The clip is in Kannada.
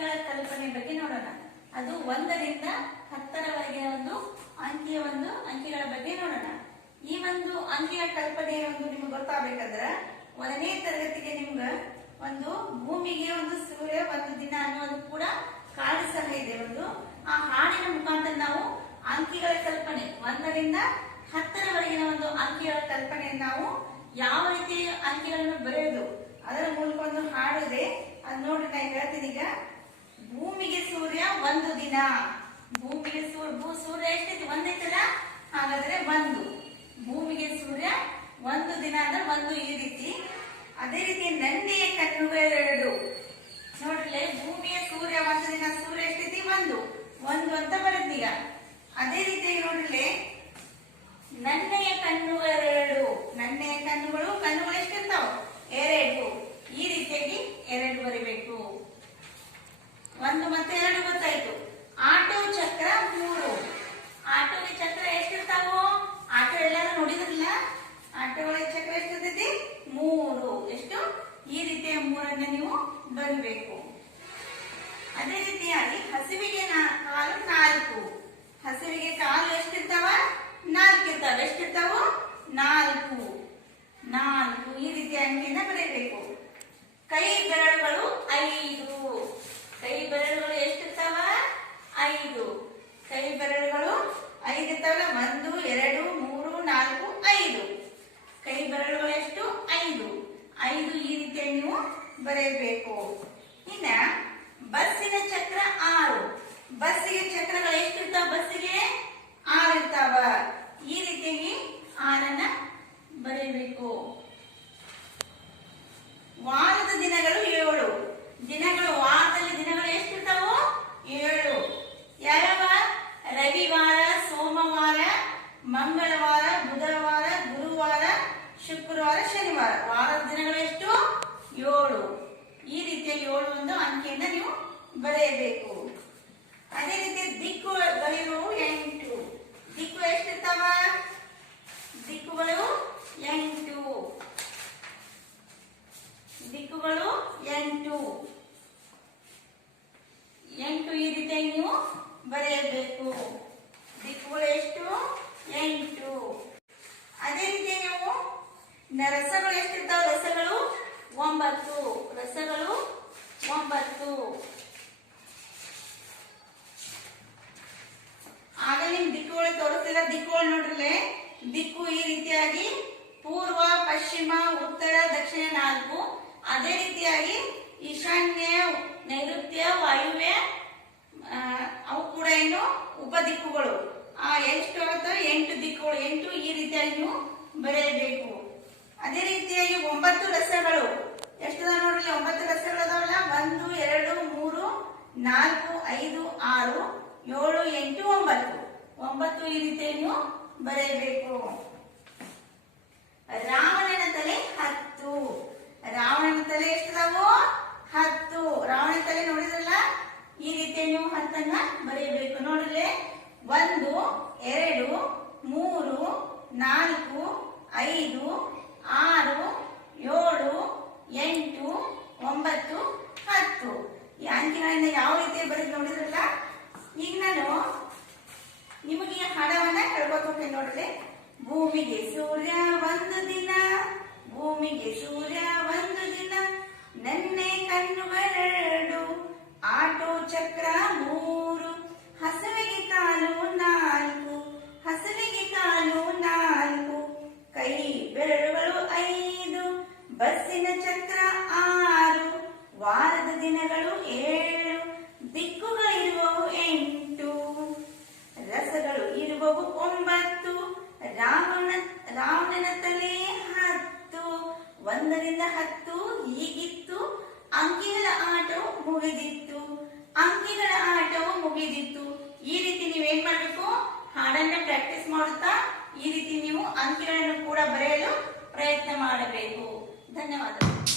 ಅಂಕಿಗಳ ಕಲ್ಪನೆ ಬಗ್ಗೆ ನೋಡೋಣ. ಅದು ಒಂದರಿಂದ ಹತ್ತರವರೆಗಿನ ಒಂದು ಅಂಕಿಯ ಒಂದು ಅಂಕಿಗಳ ಬಗ್ಗೆ ನೋಡೋಣ. ಈ ಒಂದು ಅಂಕಿಯ ಕಲ್ಪನೆ ಒಂದು ನಿಮ್ಗೆ ಗೊತ್ತಾಗಬೇಕಂದ್ರೆ, ಒಂದನೇ ತರಗತಿಗೆ ನಿಮ್ಗೆ ಒಂದು ಭೂಮಿಗೆ ಒಂದು ಸೂರ್ಯ, ಒಂದು ದಿನ ಅನ್ನೋದು ಕೂಡ ಕಾಡು ಸಲಹೆ ಇದೆ. ಒಂದು ಆ ಹಾಡಿನ ಮುಖಾಂತರ ನಾವು ಅಂಕಿಗಳ ಕಲ್ಪನೆ, ಒಂದರಿಂದ ಹತ್ತರವರೆಗಿನ ಒಂದು ಅಂಕಿಗಳ ಕಲ್ಪನೆ ನಾವು ಯಾವ ರೀತಿ ಅಂಕಿಗಳನ್ನು ಬರೆಯೋದು, ಅದರ ಮೂಲಕ ಒಂದು ಹಾಡಿದೆ. ಅದು ನೋಡ್ರಿ ನಾ ಹೇಳ್ತೀನಿ ಈಗ. ಭೂಮಿಗೆ ಸೂರ್ಯ ಒಂದು ದಿನ. ಭೂಮಿಗೆ ಸೂರ್ಯ ಭೂ ಸೂರ್ಯ ಎಷ್ಟೈತಿ ಒಂದೈತಲ್ಲ? ಹಾಗಾದ್ರೆ ಒಂದು. ಭೂಮಿಗೆ ಸೂರ್ಯ ಒಂದು ದಿನ ಅಂದ್ರೆ ಒಂದು ಈ ರೀತಿ. ಅದೇ ರೀತಿ ನಂದಿಯ ಕಣ್ಣುಗಳೆರಡು ನೋಡ್ರಿ ಭೂಮಿಯ ಸೂರ್ಯ ಒಂದು ದಿನ, ಸೂರ್ಯ ಎಷ್ಟೈತಿ ಒಂದು. ಒಂದು ಅಂತ ಬರುತ್ತೀಗ ಅದೇ ರೀತಿ ನೋಡ್ರಿ ನನ್ನೆಯ ಕಣ್ಣುಗಳೆರಡು ನನ್ನೆಯ ಕಣ್ಣುಗಳು ಕಣ್ಣುಗಳು ಎಷ್ಟಿರ್ತಾವ? ಎರಡು. ಈ ರೀತಿಯಾಗಿ ಎರಡು ಬರಿಬೇಕು. ಆಟೋಗಳಿಗೆ ಚಕ್ರ ಎಷ್ಟಿರ್ತೈತಿ ಮೂರು. ಎಷ್ಟು? ಈ ರೀತಿಯ ಮೂರನ್ನ ನೀವು ಬರಿಬೇಕು. ಅದೇ ರೀತಿಯಾಗಿ ಹಸಿವಿಗೆ ಕಾಲು ನಾಲ್ಕು. ಹಸಿವಿಗೆ ಕಾಲು ಎಷ್ಟಿರ್ತಾವ? ನಾಲ್ಕು ಇರ್ತಾವ ಎಷ್ಟಿರ್ತಾವ? ನಾಲ್ಕು. ನಾಲ್ಕು. ಈ ರೀತಿಯ ಅಂಕಿನ ಬರೀಬೇಕು ಕೈ ಬೆರಳುಗಳು ಐದು ಕೈ ಬೆರಳುಗಳು ಎಷ್ಟಿರ್ತಾವ ಐದು ಕೈ ಬೆರಳುಗಳು ಐದು ಇರ್ತಾವಲ್ಲ ಒಂದು ಎರಡು ಮೂರು ನಾಲ್ಕು ಐದು ಕೈ ಬೆರಳುಗಳು ಎಷ್ಟು ಐದು ಐದು ಈ ರೀತಿ ನೀವು ಬರೆಯಬೇಕು. ಇನ್ನ ಬಸ್ಸಿನ ಚಕ್ರ ಆರು. ಬಸ್ಸಿಗೆ ಚಕ್ರಗಳು ಎಷ್ಟಿರ್ತಾವ? ಬಸ್ಸಿಗೆ ಆರು ಇರ್ತಾವ. ಈ ರೀತಿಯಾಗಿ ಆರನ್ನ ಬರೆಯಬೇಕು. ವಾರದ ದಿನಗಳು ಏಳು. ದಿನಗಳು ವಾರದಲ್ಲಿ ದಿನಗಳು ಎಷ್ಟಿರ್ತಾವು? ಏಳು. ಯಾವ್ಯಾವ? ರವಿವಾರ, ಸೋಮವಾರ, ಮಂಗಳವಾರ, ಬುಧವಾರ, ಗುರುವಾರ, ಶುಕ್ರವಾರ, ಶನಿವಾರ. ವಾರದ ದಿನಗಳು ಎಷ್ಟು? ಏಳು. ಈ ರೀತಿಯ ಏಳು ಒಂದು ಅಂಕಿಯನ್ನ ನೀವು ಬರೆಯಬೇಕು. ಅದೇ ರೀತಿ ದಿಕ್ಕುಗಳಿರುವು ಎಂಟು. ದಿಕ್ಕು ಎಷ್ಟಿರ್ತಾವ? ದಿಕ್ಕುಗಳು ಎಂಟು ದಿಕ್ಕುಗಳು ಎಂಟು ಎಂಟು ಈ ರೀತಿಯಾಗಿ ನೀವು ಬರೆಯಬೇಕು ದಿಕ್ಕುಗಳು ಎಷ್ಟು ಎಂಟು ಅದೇ ರೀತಿ ನೀವು ನ- ರಸಗಳು ಎಷ್ಟಿರ್ತಾವ ರಸಗಳು ಒಂಬತ್ತು. ರಸಗಳು ಒಂಬತ್ತು. ಆಗ ನಿಮ್ ದಿಕ್ಕುಗಳು ತೋರಿಸ್ತಿಲ್ಲ. ದಿಕ್ಕುಗಳು ನೋಡ್ರಲೆ ದಿಕ್ಕು ಈ ರೀತಿಯಾಗಿ ಪೂರ್ವ, ಪಶ್ಚಿಮ, ಉತ್ತರ, ದಕ್ಷಿಣ ನಾಲ್ಕು. ಅದೇ ರೀತಿಯಾಗಿ ಈಶಾನ್ಯ, ನೈಋತ್ಯ, ವಾಯುವ್ಯ ಅವು ಕೂಡ ಏನು? ಉಪ ದಿಕ್ಕುಗಳು ಆ ಎಷ್ಟು ಆಗುತ್ತೋ ಎಂಟು ದಿಕ್ಕುಗಳು. ಎಂಟು ಈ ರೀತಿಯಾಗಿ ನೀವು ಬರೆಯಬೇಕು. ಅದೇ ರೀತಿಯಾಗಿ ಒಂಬತ್ತು ರಸಗಳು. ಎಷ್ಟು ಅದಾವ ನೋಡ್ರಿ ಒಂಬತ್ತು ಲಕ್ಷಗಳು ಅದಾವಲ್ಲ? ಒಂದು, ಎರಡು, ಮೂರು, ನಾಲ್ಕು, ಐದು, ಆರು, ಏಳು, ಎಂಟು, ಒಂಬತ್ತು. ಒಂಬತ್ತು ಈ ರೀತಿಯನ್ನು ಬರೆಯಬೇಕು. ರಾವಣನ ತಲೆ ಹತ್ತು. ರಾವಣನ ತಲೆ ಎಷ್ಟದಾವು ಹತ್ತು. ರಾವಣನ ತಲೆ ನೋಡಿದ್ರಲ್ಲ? ಈ ರೀತಿಯನ್ನು ಹತ್ತನ್ನ ಬರೆಯಬೇಕು. ನೋಡಿದ್ರೆ ಒಂದು, ಎರಡು, ಮೂರು, ನಾಲ್ಕು, ಐದು, ಆರು, ಏಳು ಎಂಟು, ಒಂಬತ್ತು, ಹತ್ತು. ಈ ಅಂಕಿಗಳಿಂದ ಯಾವ ರೀತಿ ಬರೀ ನೋಡಿದ್ರಲ್ಲ? ಈಗ ನಾನು ನಿಮಗೆ ಹಣವನ್ನ ಹೇಳ್ಕೊತ ನೋಡ್ರಿ. ಭೂಮಿಗೆ ಸೂರ್ಯ ದಿನಗಳು ಏಳು ದಿಕ್ಕುಗಳಿರುವವು ಎಂಟು, ರಸಗಳು ಇರುವವು ಒಂಬತ್ತು, ರಾಮನ, ರಾವಣನ ತಲೆ ಹತ್ತು, ಒಂದರಿಂದ ಹತ್ತು ಹೀಗಿತ್ತು, ಅಂಕಿಗಳ ಆಟವು ಮುಗಿದಿತ್ತು, ಅಂಕಿಗಳ ಆಟವು ಮುಗಿದಿತ್ತು. ಈ ರೀತಿ ನೀವೇನ್ ಮಾಡಬೇಕು? ಹಾಡನ್ನ ಪ್ರಾಕ್ಟೀಸ್ ಮಾಡುತ್ತಾ, ಈ ರೀತಿ ನೀವು ಅಂಕಿಗಳನ್ನು ಕೂಡ ಬರೆಯಲು ಪ್ರಯತ್ನ ಮಾಡಬೇಕು. ಧನ್ಯವಾದಗಳು.